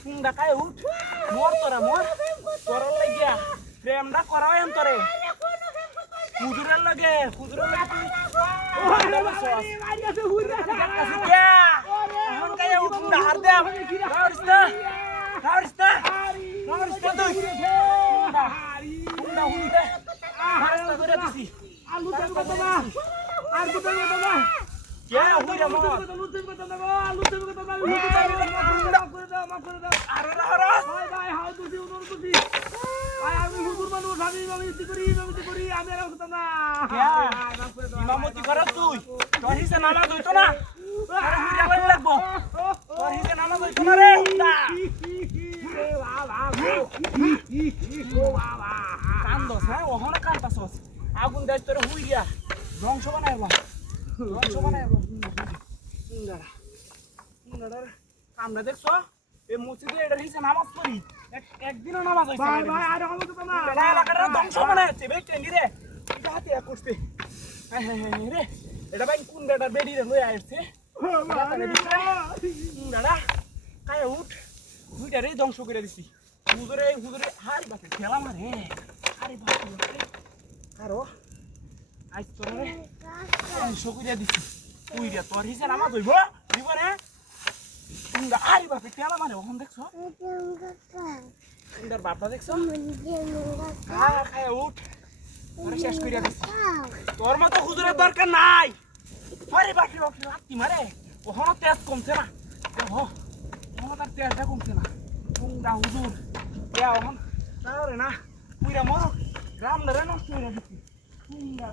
হুংডা কায় উঠ মোর তোরা মোর তোর লাগিয়া প্রেমটা করাও অন্তরে হুজুরের লগে তুই এখন কায় উঠ হুংডা হার দে রাউরিস্তা তুই হুংডা হুংডা রাস্তা করে দিছি আলু দেব কত না আর কত না কে হুইরা মত আলু দেব কত না আলু দেব কত না মাফ করে দাও আরে ভাই ভাই হাউ তুই উনর তুই ভাই আমি হুজুর মানুষ আমি ইতি করি আমি আর কত না মাফ করে দাও ইমামতি কর তুই তোর হিসে নামাজ হইতো না আরে হুইরা ভালো লাগবো তোর হিসে নামাজ হইতো না রে হুংডা কান্দস হ্যাঁ ওখানে কান্দাসস আগুন দেয় তোর হুইরা ধ্বংস বানাইলাম আমরা দেখছো এই মসজিদে এটা হিসে নামাজ পড়ি একদিনও নামাজ হইছে ভাই ভাই আর হবে তো না এটা এলাকাটা ধ্বংস বানাইছে বে ট্রেন্ডি রে এটা হাতে করতে রে এটা ভাই কোন বেটা বেডি রে লই আইছে দাদা কায় উঠ দুইটা রে ধ্বংস করে দিছি হুজুরে হারি বাপে খেলা মারে আরে বাপে আরো আজ তোর রে ধ্বংস করে দিছি উইরা তোর হিসে নামাজ হইব দিব রে আরে বাপে খেলা মারে ওখান দেখছো সুন্দর বাপটা দেখছো খায় উঠ শেষ করিয়া দিছি তোর মতো হুজুরের দরকার নাই আরে বাপরে রাত্রি মারে ওখানে তেজ কমছে না ওখানে তার তেজটা কমছে না হুংডা হুজুর ওখান তাহলে না পুরা মর গ্রাম ধরে নষ্ট হয়ে দিচ্ছি হুংডা